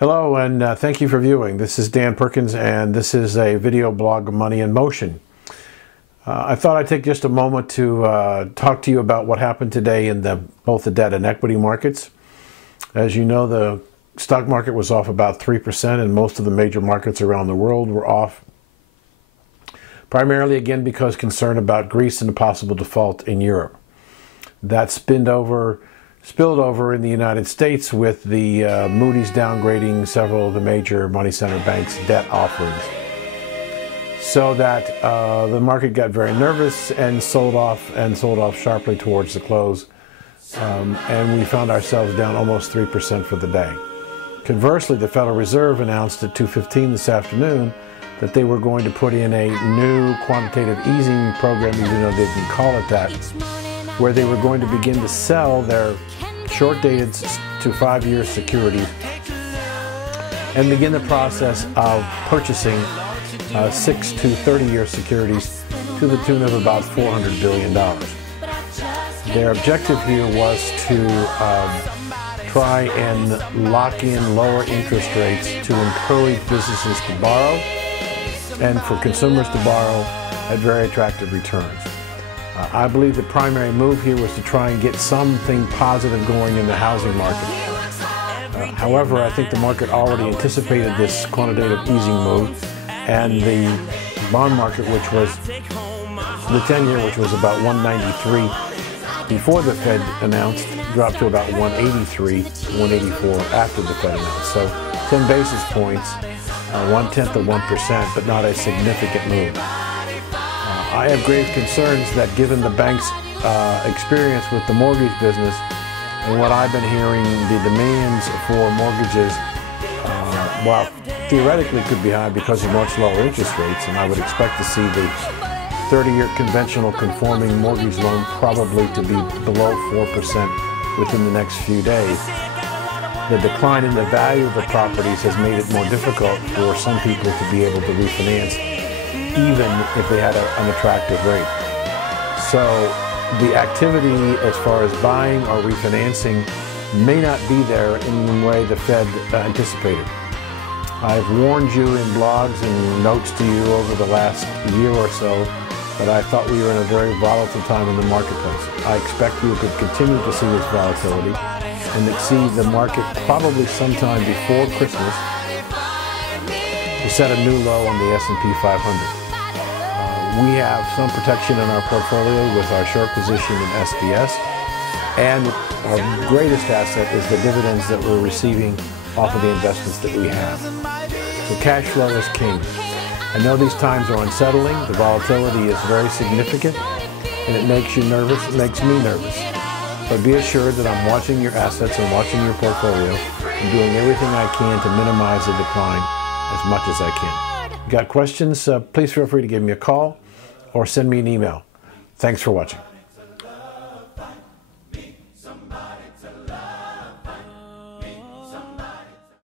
Hello, and thank you for viewing. This is Dan Perkins, and this is a video blog of Money in Motion. I thought I'd take just a moment to talk to you about what happened today in both the debt and equity markets. As you know, the stock market was off about 3%, and most of the major markets around the world were off, primarily again because concern about Greece and a possible default in Europe. That spilled over in the United States with the Moody's downgrading several of the major money center banks' debt offerings, so that the market got very nervous and sold off sharply towards the close, and we found ourselves down almost 3% for the day. Conversely, the Federal Reserve announced at 2:15 this afternoon that they were going to put in a new quantitative easing program, even though they didn't call it that, where they were going to begin to sell their short-dated to 5-year securities and begin the process of purchasing 6 to 30-year securities to the tune of about $400 billion. Their objective here was to try and lock in lower interest rates to encourage businesses to borrow and for consumers to borrow at very attractive returns. I believe the primary move here was to try and get something positive going in the housing market. However, I think the market already anticipated this quantitative easing move, and the bond market, which was the 10-year, which was about 193 before the Fed announced, dropped to about 183, 184 after the Fed announced. So 10 basis points, 1/10 of 1%, but not a significant move. I have grave concerns that given the bank's experience with the mortgage business and what I've been hearing, the demands for mortgages, while theoretically could be high because of much lower interest rates, and I would expect to see the 30-year conventional conforming mortgage loan probably to be below 4% within the next few days. The decline in the value of the properties has made it more difficult for some people to be able to refinance, even if they had an attractive rate. So the activity as far as buying or refinancing may not be there in the way the Fed anticipated. I've warned you in blogs and notes to you over the last year or so that I thought we were in a very volatile time in the marketplace. I expect you could continue to see this volatility and exceed the market probably sometime before Christmas to set a new low on the S&P 500. We have some protection in our portfolio with our short position in SDS, and our greatest asset is the dividends that we're receiving off of the investments that we have. So cash flow is king. I know these times are unsettling, the volatility is very significant, and it makes you nervous, it makes me nervous. But be assured that I'm watching your assets and watching your portfolio and doing everything I can to minimize the decline as much as I can. Got questions? Please feel free to give me a call or send me an email. Thanks for watching.